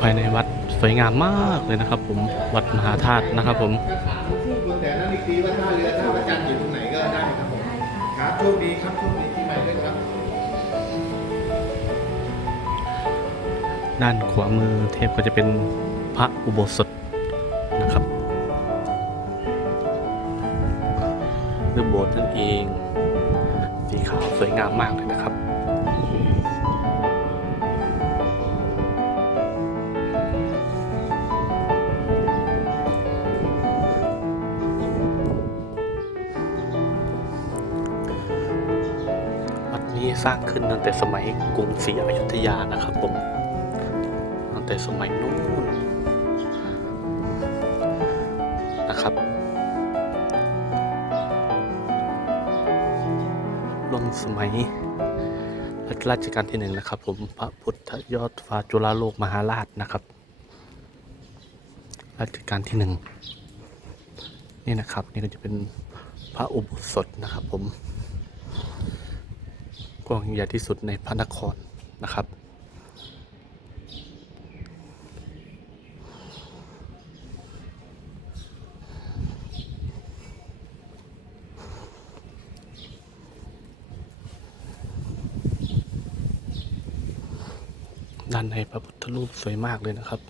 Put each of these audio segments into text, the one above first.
ภายในวัดสวยงามมากเลยนะครับ ผมวัดมหาธาตุนะครับ ผมจะถามชื่อบนแต่นั้นอีกทีว่าท่าเรือท่าประจันทร์อยู่ตรงไหนก็ได้ครับผมครับโชคดีครับโชคดีที่ใหม่ด้วยครับด้านขวามือเทพก็จะเป็นพระอุโบสถนะครับหรือโบสถ์นั่นเอง สีขาวสวยงามมากเลยนะครับ สร้างขึ้นตั้งแต่สมัยกรุงศรีอยุธยานะครับผม ตั้งแต่สมัยนู้นนะครับลงสมัยรัชกาลที่หนึ่งนะครับ ผมพระพุทธยอดฟ้าจุฬาโลกมหาราชนะครับรัชกาลที่หนึ่งนี่นะครับ นี่ก็จะเป็นพระอุโบสถนะครับผม กว้างใหญ่ที่สุดในพระนครนะครับ ด้านในพระพุทธรูปสวยมากเลยนะครับ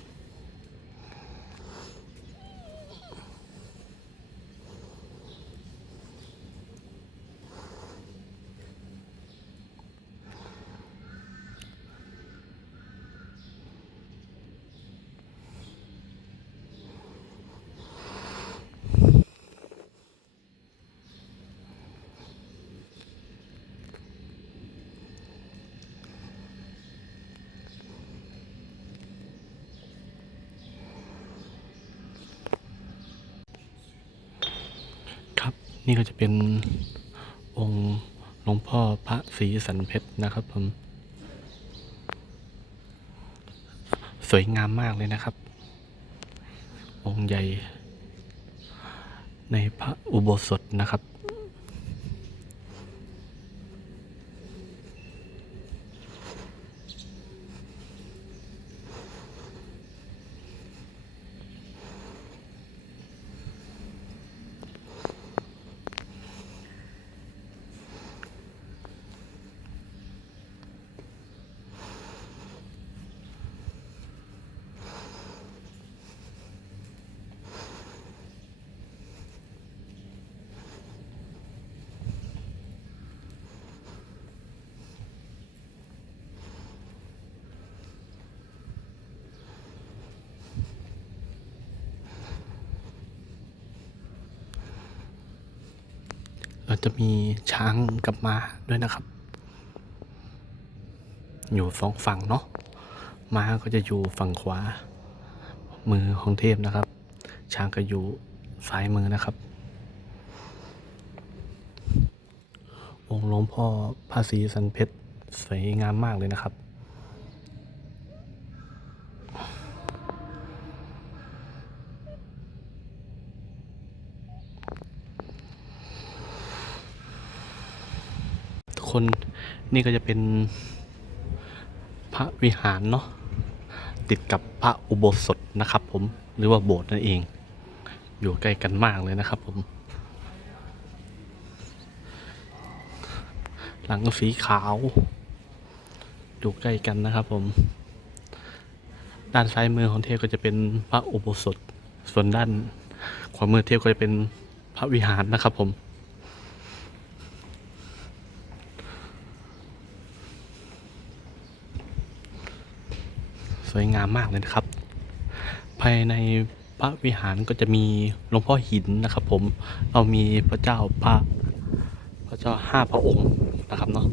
ครับ นี่ก็จะเป็นองค์หลวงพ่อพระศรีสันเพชรนะครับผม สวยงามมากเลยนะครับ องค์ใหญ่ ในพระอุโบสถนะครับ เราจะมีช้างกับม้าด้วยนะครับ อยู่สองฝั่งเนาะม้าก็จะอยู่ฝั่งขวา มือของเทพนะครับ ช้างก็อยู่ซ้ายมือนะครับ องค์หลวงพ่อพระศรีสันเพชรสวยงามมากเลยนะครับ คนนี่ก็จะเป็นพระวิหารเนาะติดกับพระอุโบสถนะครับผมหรือว่าโบสถ์นั่นเอง อยู่ใกล้กันมากเลยนะครับผม หลังสีขาว อยู่ใกล้กันนะครับผม ด้านซ้ายมือของเทพก็จะเป็นพระอุโบสถ ส่วนด้านขวามือเทพก็จะเป็นพระวิหารนะครับผม วยงามมากเลยนะครับ ภายในพระวิหารก็จะมีหลวงพ่อหินนะครับ ผมเรามีพระเจ้าพระพระเจ้าห้าพระองค์นะครับเนาะ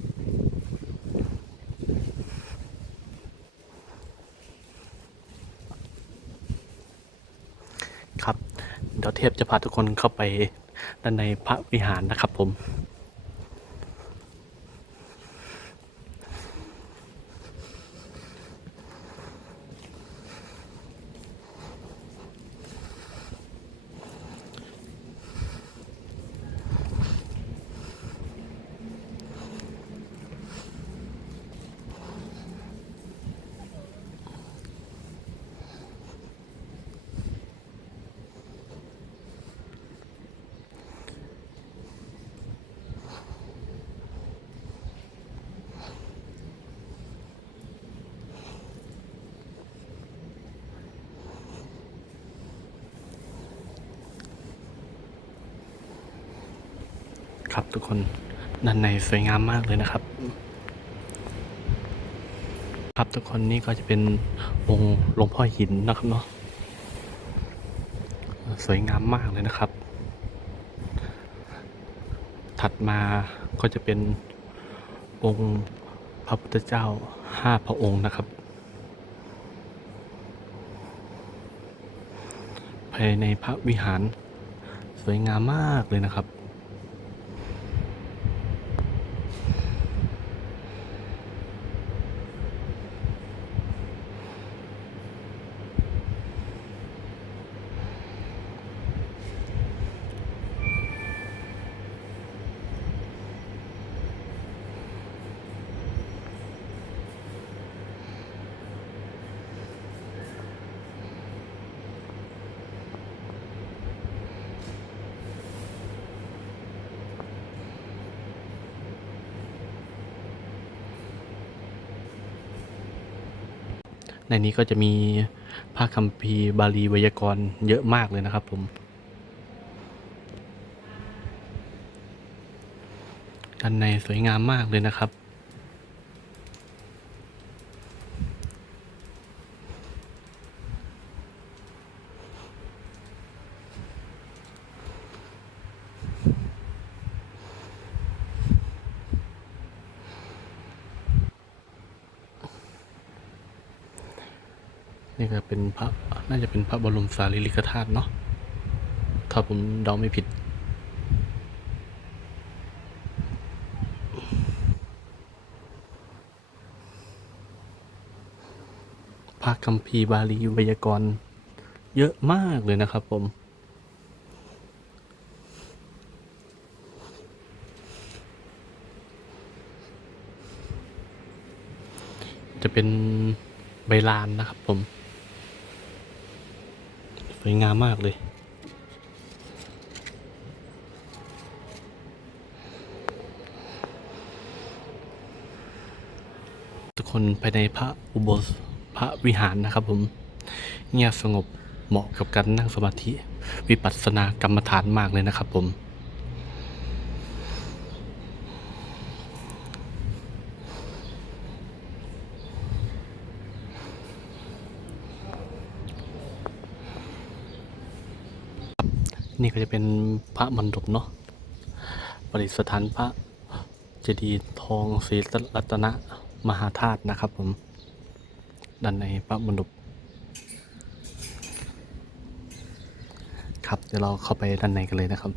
ครับ เดี๋ยวเทพจะพาทุกคนเข้าไปด้านในพระวิหารนะครับผม ครับ ทุกคนด้านในสวยงามมากเลยนะครับ ครับทุกคนนี่ก็จะเป็นองค์หลวงพ่อหินนะครับเนาะสวยงามมากเลยนะครับ ถัดมาก็จะเป็นองค์พระพุทธเจ้าห้าพระองค์นะครับ ภายในพระวิหารสวยงามมากเลยนะครับ ในนี้ก็จะมีพระคัมภีร์บาลีไวยากรณ์เยอะมากเลยนะครับ ผม ด้านในสวยงามมากเลยนะครับ นี่ก็เป็นพระน่าจะเป็นพระบรมสารีริกธาตุเนาะถ้าผมเดาไม่ผิด พระคัมภีร์บาลีไวยากรณ์เยอะมากเลยนะครับผมจะเป็นใบลานนะครับผม วยงามมากเลย ทุกคนภายในพระอุโบสถพระวิหารนะครับผม เงียบสงบเหมาะกับการนั่งสมาธิ วิปัสสนากรรมฐานมากเลยนะครับผม นี่ก็จะเป็นพระมณฑปเนาะปริสถานพระเจดีย์ทองศรีรัตนมหาธาตุนะครับผมด้านในพระมณฑปครับเดี๋ยวเราเข้าไปด้านในกันเลยนะครับ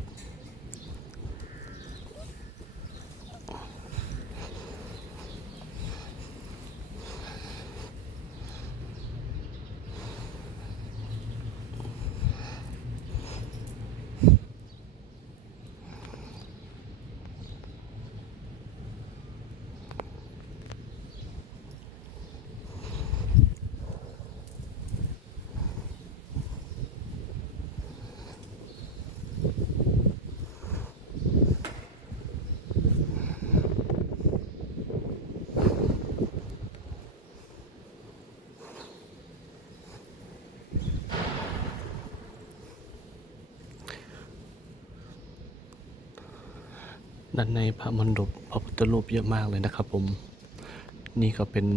ด้านในพระมณฑปพระพุทธรูปเยอะมากเลยนะครับ ผม นี่ก็เป็น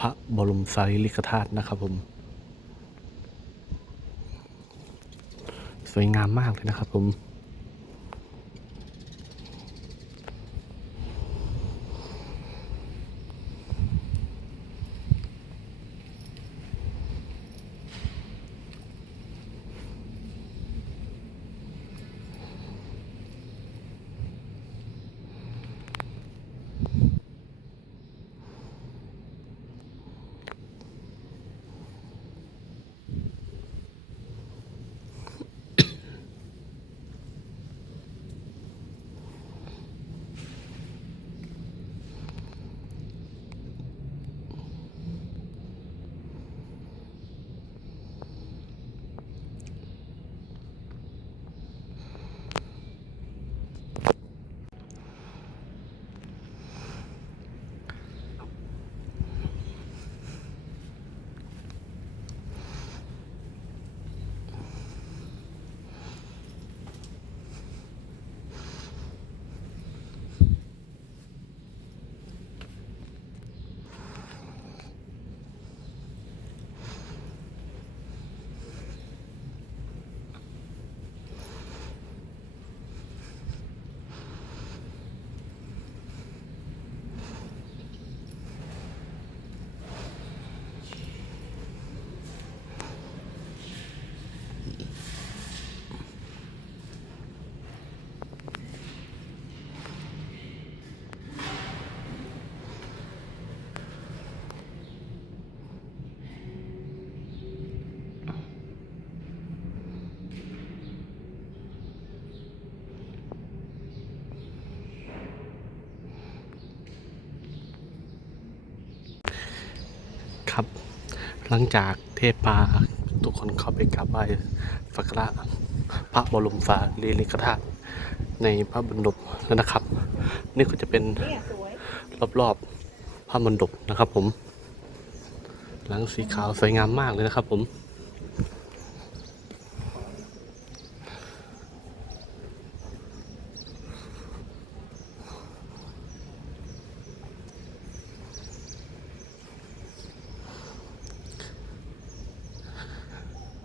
พระบรมสารีริกธาตุนะครับ ผม สวยงามมากเลยนะครับ ผม หลังจากเทพปาทุกคนเข้าไปกราบไหว้สักการะพระบรมสารีริกธาตุในพระบรรดบแล้วนะครับ นี่ก็จะเป็นรอบๆพระบรรดบนะครับผม หลังสีขาวสวยงามมากเลยนะครับผม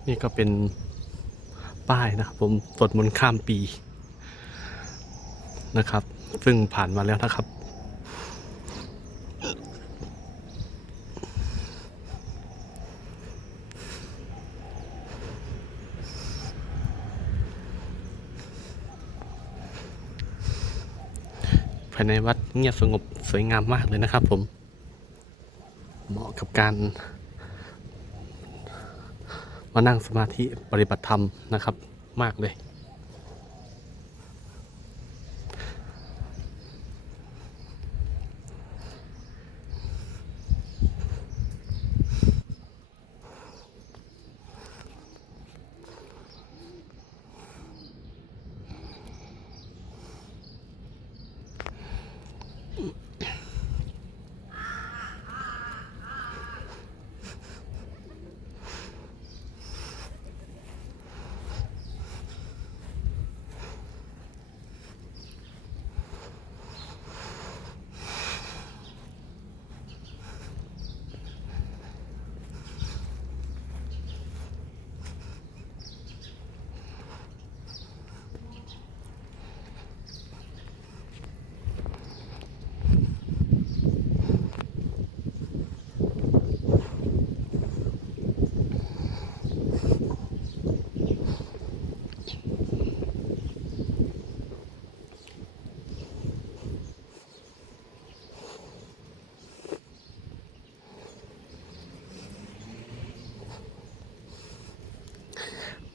นี่ก็เป็นป้ายนะครับผมสวดมนต์ข้ามปีนะครับ ซึ่งผ่านมาแล้วนะครับ ภายในวัดเงียบสงบสวยงามมากเลยนะครับผม เหมาะกับการ มานั่งสมาธิปฏิบัติธรรมนะครับมากเลย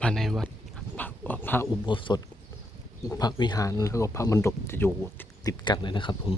ภายในวัดพระอุโบสถ พระวิหารแล้วก็พระมณฑปจะอยู่ติดกันเลยนะครับผม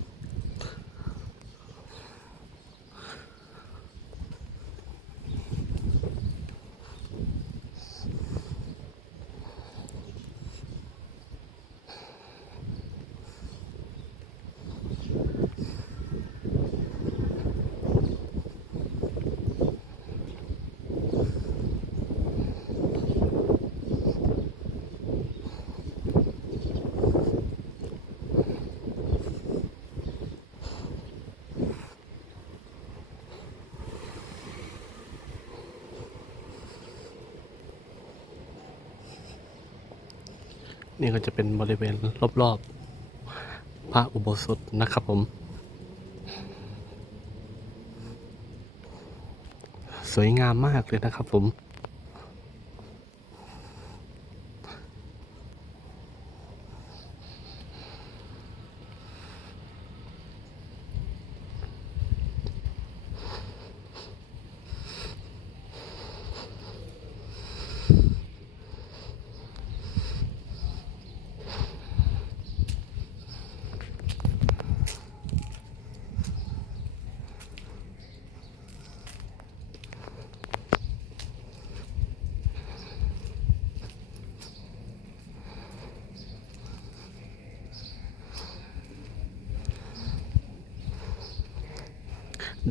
นี่ก็จะเป็นบริเวณรอบๆพระอุโบสถนะครับผม สวยงามมากเลยนะครับผม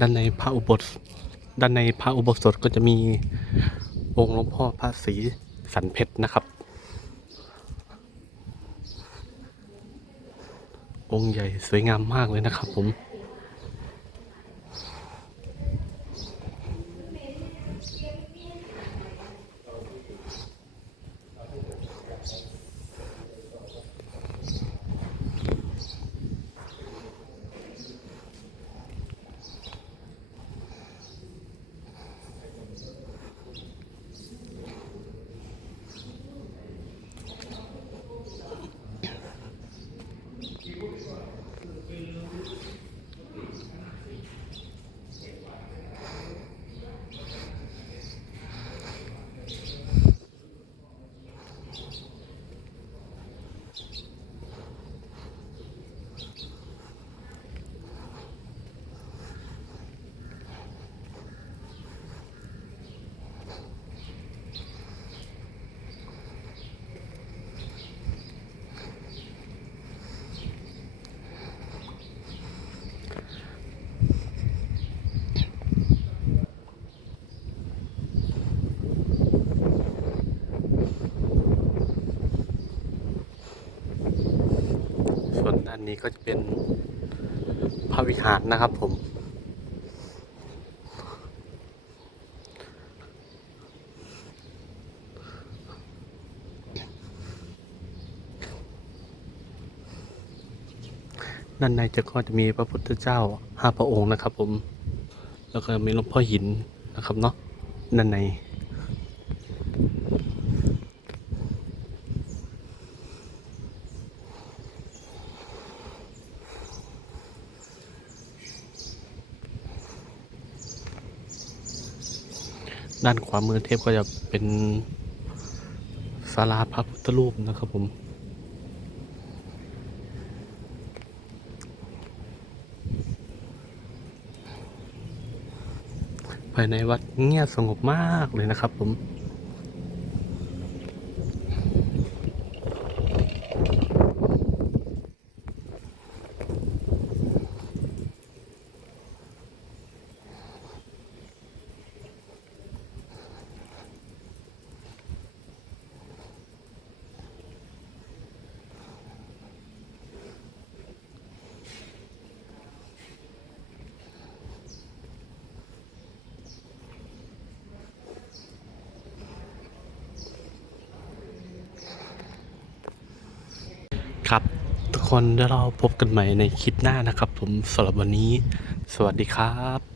ด้านในพระอุโบสถด้านในพระอุโบสถก็จะมีองค์หลวงพ่อพระศรีสันเพชรนะครับ องค์ใหญ่สวยงามมากเลยนะครับผม ส่วนี้ก็จะเป็นพระวิหารนะครับผม ด้านในจะก็จะมีพระพุทธเจ้าห้าพระองค์นะครับผม แล้วก็มีหลวงพ่อหินนะครับเนาะด้านใน ด้านขวามือเทพก็จะเป็นศาลาพระพุทธรูปนะครับผมภายในวัดเงียบสงบมากเลยนะครับผม ครับ ทุก คนเดี๋ยวเราพบกันใหม่ในคลิปหน้านะครับ ผมสำหรับวันนี้ สวัสดีครับ